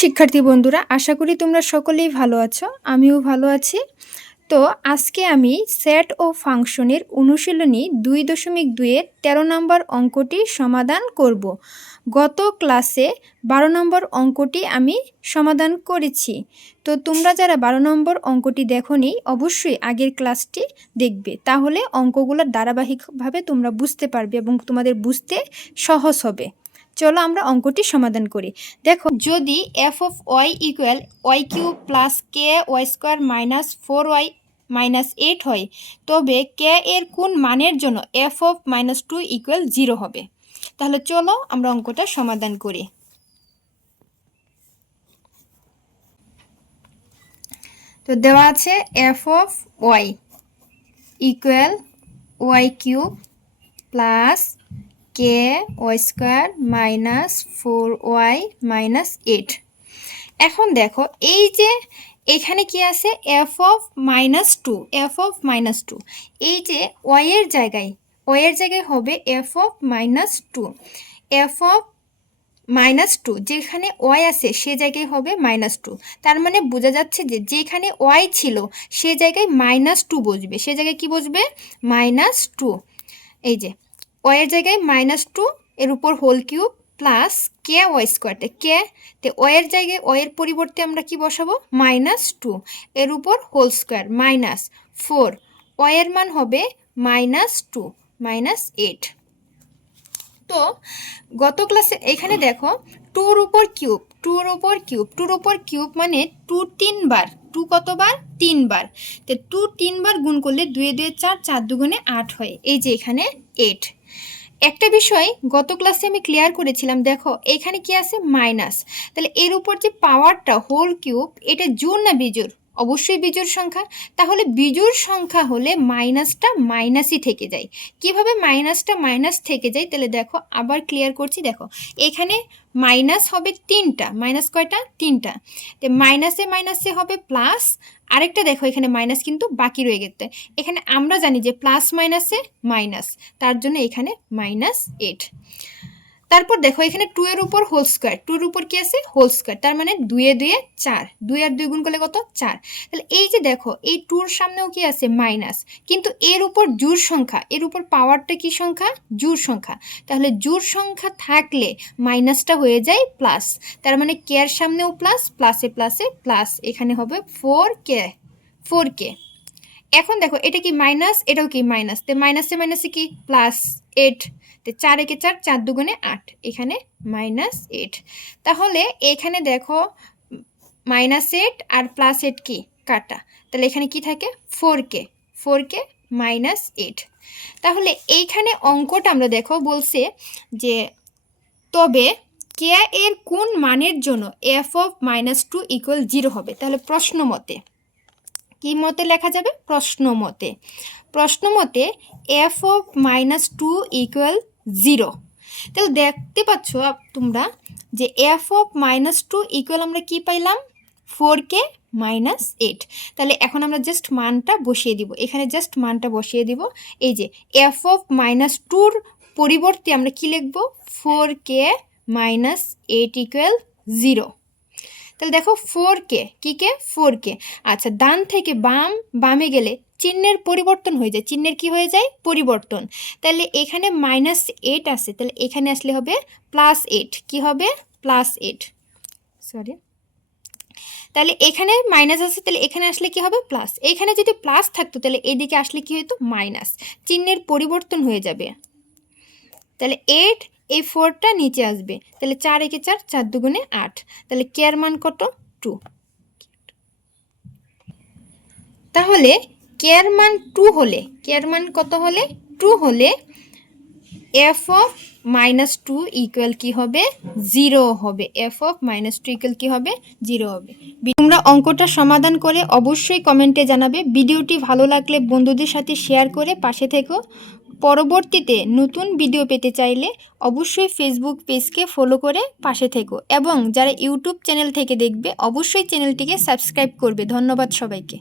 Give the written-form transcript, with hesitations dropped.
শিক্ষার্থী বন্ধুরা, আশা করি তোমরা সকলেই ভালো আছো। আমিও ভালো আছি। তো আজকে আমি সেট ও ফাংশনের অনুশীলনী 2.2 এর 13 নম্বর অঙ্কটি সমাধান করব। গত ক্লাসে 12 নম্বর অঙ্কটি আমি সমাধান করেছি। তো তোমরা যারা 12 নম্বর অঙ্কটি দেখোনি অবশ্যই আগের ক্লাসটি দেখবে, তাহলে অঙ্কগুলো ধারাবাহিকভাবে তোমরা বুঝতে পারবে এবং তোমাদের বুঝতে সহজ হবে। চলো আমরা অঙ্কটি সমাধান করি। দেখো, যদি F of Y equal Y cube plus K Y square minus 4y minus 8 হয়, তবে কে এর কোন মানের জন্য এফ অফ -2 ইকুয়াল 0 হবে। তাহলে চলো আমরা অঙ্কটা সমাধান করি। তো দেওয়া আছে F of Y equal Y cube plus K Y square minus 4y minus 8। এখন দেখো, এই যে এখানে কি আছে এফ অফ -2, এই যে ওয়াই এর জায়গায় হবে এফ অফ -2, এফ অফ -2 যেখানে ওয়াই আছে সে জায়গায় হবে -2। তার মানে বোঝা যাচ্ছে যে যেখানে ওয়াই ছিল সে জায়গায় -2 বসবে, সে জায়গায় কি বসবে -2। এই যে ওয়াই এর জায়গায় -2 এর উপর whole cube plus K Y স্কোয়ারতে কে তে ওয়ের জায়গায় ওয়ের পরিবর্তে আমরা কি বসাবো -2 এর উপর হোল স্কোয়ার মাইনাস 4, ওয়ের মান হবে -2 -8। তো গত ক্লাসে এখানে দেখো 2 উপর কিউব মানে 2 3 বার, 2 কতবার 3 বার, তো 2 3 বার গুণ করলে 2 2 4, 4 2 8 হয়, এই যে এখানে 8। একটা বিষয় গত ক্লাসে আমি ক্লিয়ার করেছিলাম, দেখো এখানে কি আছে মাইনাস, তাহলে এর উপর যে পাওয়ারটা হোল কিউব এটা জোড় না বিজোড়, অবশ্যই বিজোড় সংখ্যা। তাহলে বিজোড় সংখ্যা হলে মাইনাসটা মাইনাসই থেকে যায়। কিভাবে মাইনাসটা মাইনাস থেকে যায় তাহলে দেখো আবার ক্লিয়ার করছি। দেখো এখানে মাইনাস হবে 3টা, মাইনাস কয়টা 3টা, তো মাইনাসে হবে প্লাস, আরেকটা দেখো এখানে মাইনাস কিন্তু বাকি রয়ে গেছে। এখানে আমরা জানি যে প্লাস মাইনাসে মাইনাস, তার জন্য এখানে -8। তারপর দেখো এখানে 2 এর উপর হোল স্কোয়ার, 2 এর উপর কি আছে হোল স্কোয়ার, তার মানে 2 এ 2 4, 2 আর 2 গুণ করলে কত 4। তাহলে এই যে দেখো এই 2 এর সামনেও কি আছে মাইনাস, কিন্তু এর উপর জোড় সংখ্যা, এর উপর পাওয়ারটা কি সংখ্যা জোড় সংখ্যা, তাহলে জোড় সংখ্যা থাকলে মাইনাসটা হয়ে যায় প্লাস, তার মানে কে এর সামনেও প্লাস, প্লাসে প্লাসে প্লাস, এখানে হবে 4k। এখন দেখো এটা কি মাইনাস, এটাও কি মাইনাস, তো মাইনাসে কি প্লাস 8, তো 4 একে 4, 4 2 8, এখানে -8। তাহলে এখানে দেখো -8 আর +8 কি কাটা, তাহলে এখানে কি থাকে 4k -8। তাহলে এইখানে অঙ্কটা আমরা দেখো বলছে যে তবে কে এর কোন মানের জন্য এফ অফ -2 ইকুয়াল 0 হবে। তাহলে প্রশ্ন মতে কি মতে লেখা যাবে, প্রশ্ন মতে এফ অফ -2 ইকুয়াল 0। তাহলে দেখতে পাচ্ছ তোমরা যে এফ অফ -2 ইকুয়াল আমরা কি পাইলাম 4k -8। তাহলে এখন আমরা জাস্ট মানটা বসিয়ে দিব, এখানে জাস্ট মানটা বসিয়ে দিব। এই যে এফ অফ -2 পরিবর্তে আমরা কি লিখব 4k -8 ইকুয়াল 0। তাহলে দেখো 4k কি কে 4k। আচ্ছা, ডান থেকে বামে গেলে চিহ্নের পরিবর্তন হয়ে যায়, চিহ্নের কি হয়ে যায় পরিবর্তন। তাহলে এখানে -8 আছে, তাহলে এখানে আসলে হবে +8, কি হবে +8, সরি, তাহলে এখানে মাইনাস আছে, তাহলে এখানে আসলে কি হবে প্লাস, এখানে যদি প্লাস থাকতো তাহলে এদিকে আসলে কি হতো মাইনাস, চিহ্নের পরিবর্তন হয়ে যাবে। তাহলে 8, এই 4টা নিচে আসবে, তাহলে 4 একে 4, 4 2 8, তাহলে কে এর মান কত 2। তাহলে কে এর মান 2 হলে, কে এর মান কত হলে 2 হলে এফ অফ -2 ইকুয়াল কি হবে 0 হবে, এফ অফ -2 ইকুয়াল কি হবে 0 হবে। তোমরা অঙ্কটা সমাধান করে অবশ্যই কমেন্টে জানাবে। ভিডিওটি ভালো লাগলে বন্ধুদের সাথে শেয়ার করে পাশে থেকো। পরবর্তীতে নতুন ভিডিও পেতে চাইলে অবশ্যই ফেসবুক পেজকে ফলো করে পাশে থেকো, এবং যারা ইউটিউব চ্যানেল থেকে দেখবে অবশ্যই চ্যানেলটিকে সাবস্ক্রাইব করবে। ধন্যবাদ সবাইকে।